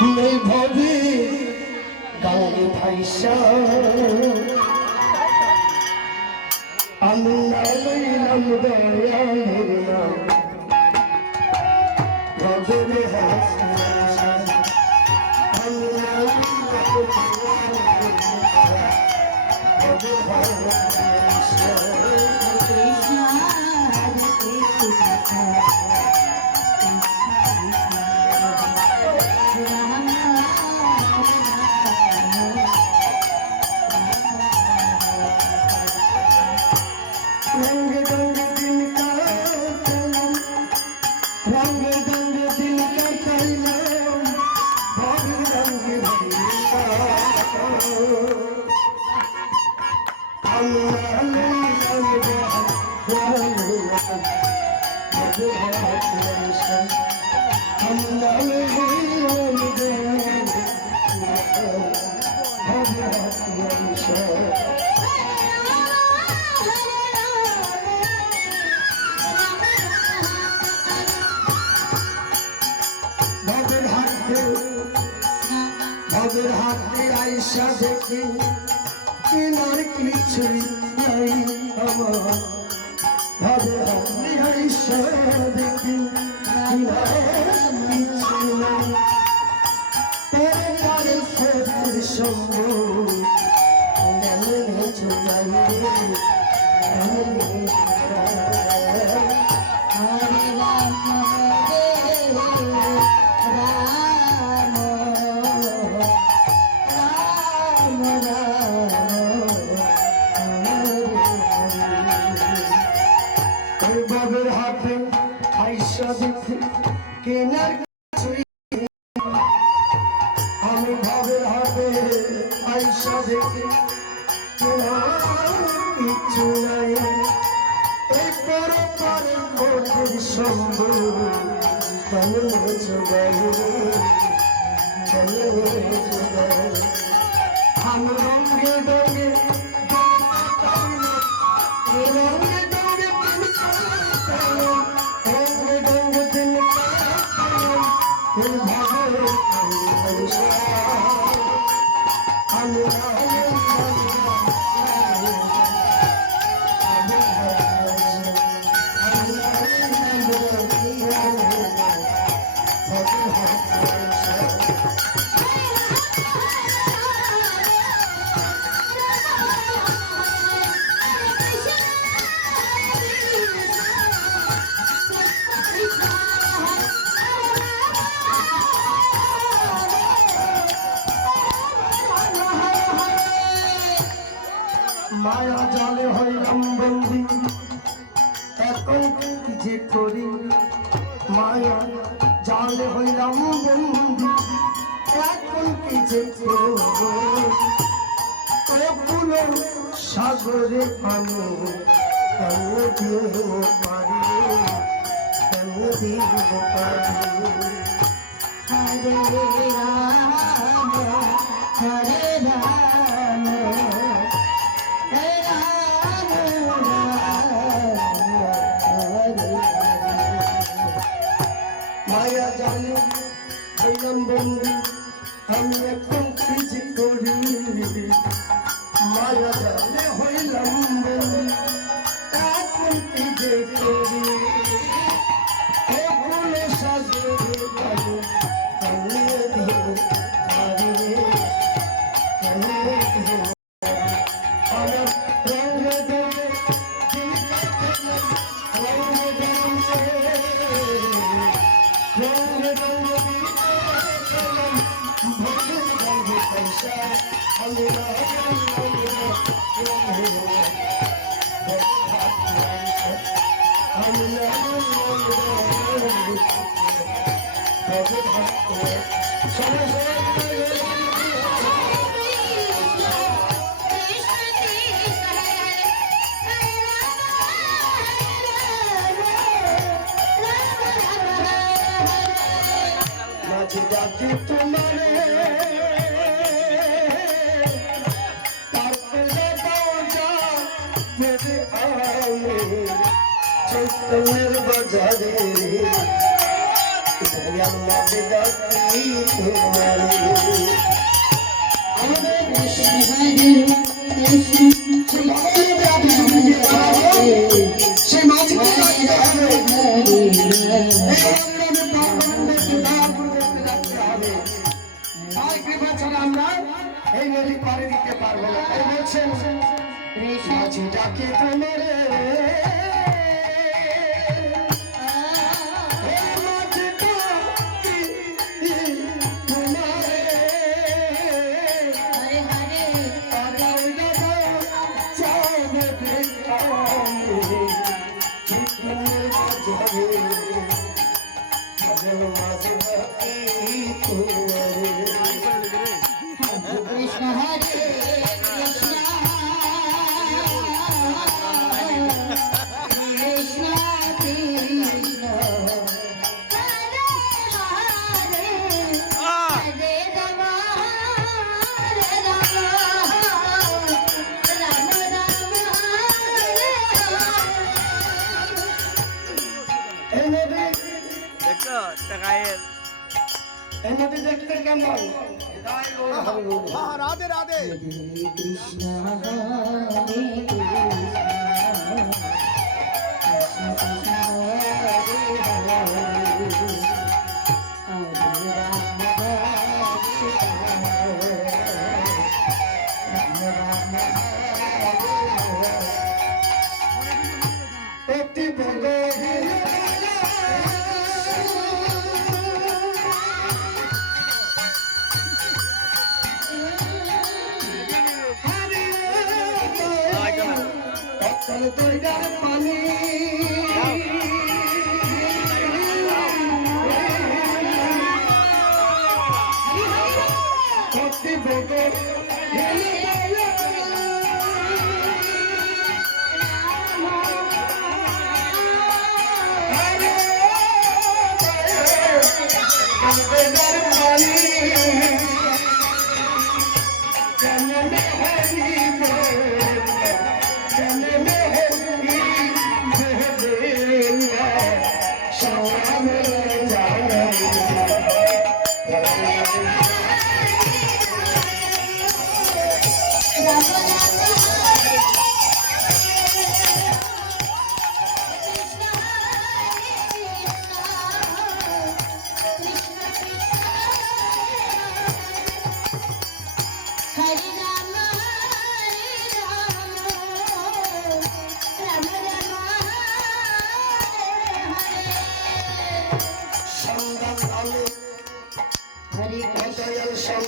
নেই ভবে গাঙ্গে ভাইসা আমি না লইলাম দয়ালের নাম ভবে হাসা আমি না ভবে হাসা কৃষ্ণ ভবের হাতে আইসা দেখি কিনার কিছুই নাই আমার ভবের হাতে আইসা দেখি কিনার কিছু নাই পরে ফের সঙ্গ কেমনে চলাই ভবের হাতে আইসা দেখি কেনার আমি ভবের হাতে আইসা দেখি কিছু নাই এই পরে পরে মোদের সঙ্গ কেমনে চলাই কেমনে চলাই আমি রঙে রঙে মায়া জালে হইলাম বন্দি এখন কি যে করি মায়া জালে হইলাম বন্দি এখন কি যে করি সাগরে আমি কেন দিব পারি কেন দিব পারি হরে রাম হরে রাম মায়া জানে হইলাম বন্দি আমি এখন কিছু করি মায়া জানে হইলাম বন্দি এখন কিছু করি এগুলো সাজরে পাবো কালিয়ে দিব পারি কালিয়ে দিব আমার রঙে দেবে চৈতন্যের বাজারে দয়াল মাঝে ডাকি আমাদের কৃষ্ণ হরে কৃষ্ণ সেই ভগবানের ব্যাধি যদি পার হয়, সেই মাঝিকে ডাকতে হবে। এই অঙ্গনে পার্বণকে দাপুরকে ডাকতে হবে। তার কৃপা ছাড়া আমরা এই নদী পাড়ি দিতে পারবো না। তাই বলছেন মাঝি ডাকে তোমারে কৃষ্ণ হরে কৃষ্ণ কৃষ্ণ কৃষ্ণ হরে হরে হরে রাম হরে রাম রাম রাম হরে এই নদী দেখো টাকায়ের এই নদী দেখতে কেমন? রাধে রাধে কৃষ্ণ হরে কৃষ্ণ কৃষ্ণ কৃষ্ণ হরে হরে হরে রাম হরে রাম রাম হরে অতি ভোগ তৈরার পানি ভক্তি ভোগ পানি